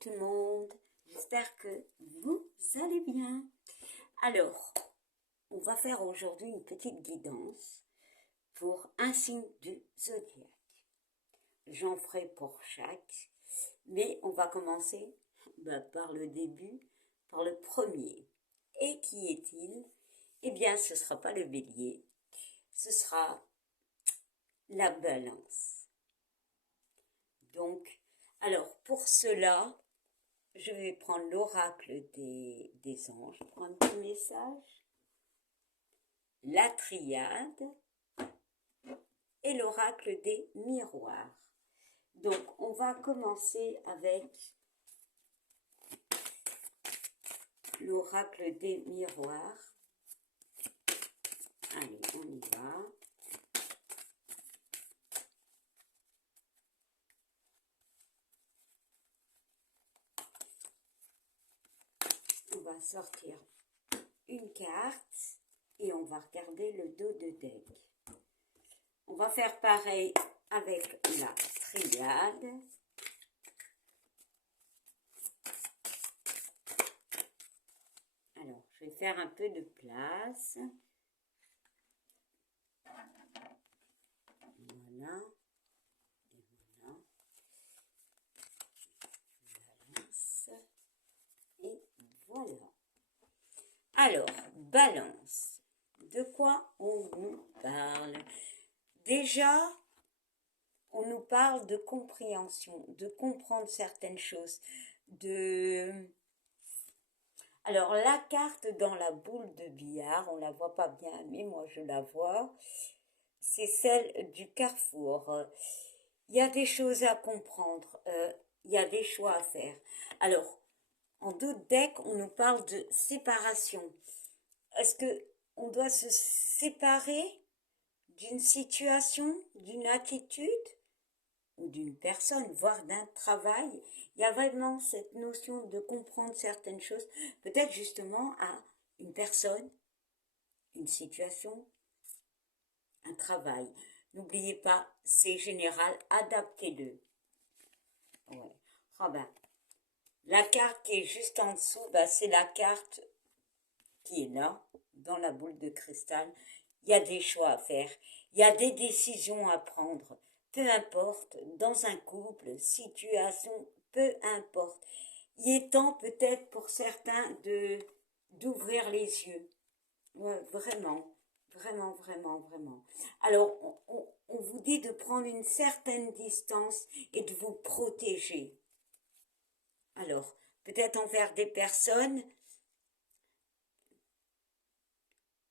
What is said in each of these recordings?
tout le monde, j'espère que vous allez bien. Alors, on va faire aujourd'hui une petite guidance pour un signe du zodiaque. J'en ferai pour chaque, mais on va commencer par le début, par le premier. Et qui est-il? Eh bien, ce ne sera pas le bélier, ce sera la balance. Donc, alors pour cela, je vais prendre l'oracle des anges pour un petit message, la triade et l'oracle des miroirs. Donc, on va commencer avec l'oracle des miroirs. Allez, on y va. On va sortir une carte et on va regarder le dos de deck. On va faire pareil avec la triade. Alors, je vais faire un peu de place. Voilà. Et voilà. Balance. Et voilà. Alors, balance. De quoi on nous parle? Déjà, on nous parle de compréhension, de comprendre certaines choses, Alors, la carte dans la boule de billard, on la voit pas bien, mais moi je la vois, c'est celle du carrefour. Il y a des choses à comprendre, il y a des choix à faire. Alors, en d'autres decks, on nous parle de séparation. Est-ce que on doit se séparer d'une situation, d'une attitude ou d'une personne, voire d'un travail? Il y a vraiment cette notion de comprendre certaines choses, peut-être justement à une personne, une situation, un travail. N'oubliez pas, c'est général, adaptez-le. Ouais. Ah ben, la carte qui est juste en dessous, c'est la carte qui est là, dans la boule de cristal. Il y a des choix à faire, il y a des décisions à prendre, peu importe, dans un couple, situation, peu importe. Il est temps peut-être pour certains d'ouvrir les yeux. Ouais, vraiment, vraiment, vraiment, vraiment. Alors, on vous dit de prendre une certaine distance et de vous protéger. Alors, peut-être envers des personnes,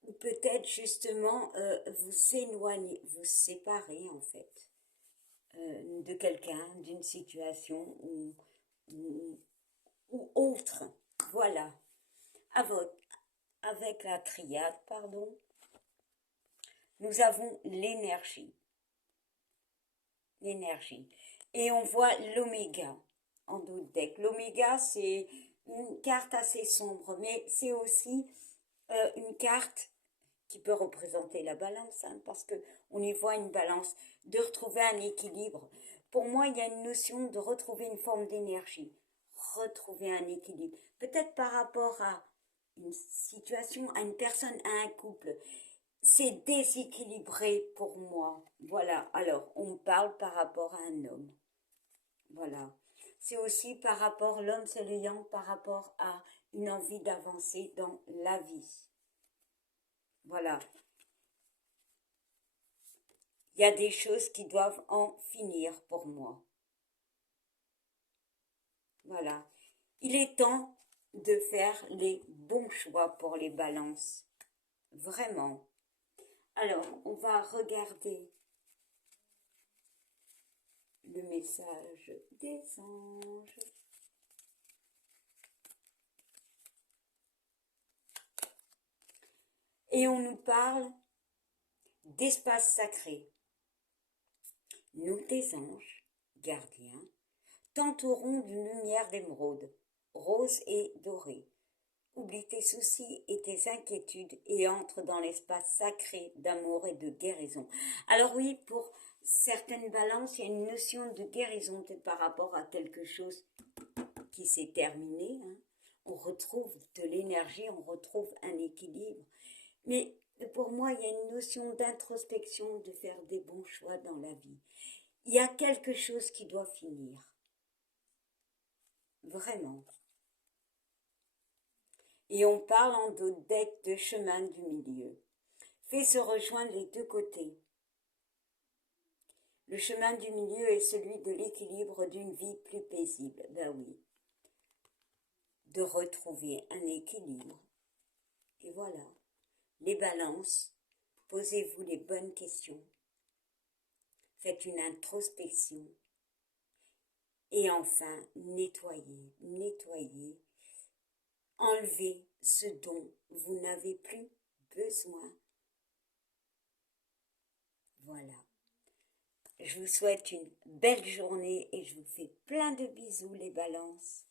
ou peut-être justement vous éloigner, vous séparer en fait de quelqu'un, d'une situation ou autre. Voilà. Avec la triade, pardon, nous avons l'énergie. L'énergie. Et on voit l'oméga en d'autres decks. L'oméga, c'est une carte assez sombre, mais c'est aussi une carte qui peut représenter la balance, hein, parce qu'on y voit une balance, de retrouver un équilibre. Pour moi, il y a une notion de retrouver une forme d'énergie, retrouver un équilibre. Peut-être par rapport à une situation, à une personne, à un couple. C'est déséquilibré pour moi. Voilà, alors on parle par rapport à un homme. Voilà. C'est aussi par rapport, l'homme c'est le yang, par rapport à une envie d'avancer dans la vie. Voilà. Il y a des choses qui doivent en finir pour moi. Voilà. Il est temps de faire les bons choix pour les balances. Vraiment. Alors, on va regarder le message des anges. Et on nous parle d'espace sacré. Nous, tes anges, gardiens, t'entourons d'une lumière d'émeraude, rose et dorée. Oublie tes soucis et tes inquiétudes et entre dans l'espace sacré d'amour et de guérison. Alors oui, pour certaines balances, il y a une notion de guérison par rapport à quelque chose qui s'est terminé, hein. On retrouve de l'énergie, on retrouve un équilibre. Mais pour moi, il y a une notion d'introspection, de faire des bons choix dans la vie. Il y a quelque chose qui doit finir. Vraiment. Et on parle en deck de chemin du milieu. Fait se rejoindre les deux côtés. Le chemin du milieu est celui de l'équilibre d'une vie plus paisible. Ben oui. De retrouver un équilibre. Et voilà. Les balances. Posez-vous les bonnes questions. Faites une introspection. Et enfin, nettoyez, nettoyez. Enlevez ce dont vous n'avez plus besoin. Voilà. Je vous souhaite une belle journée et je vous fais plein de bisous les balances.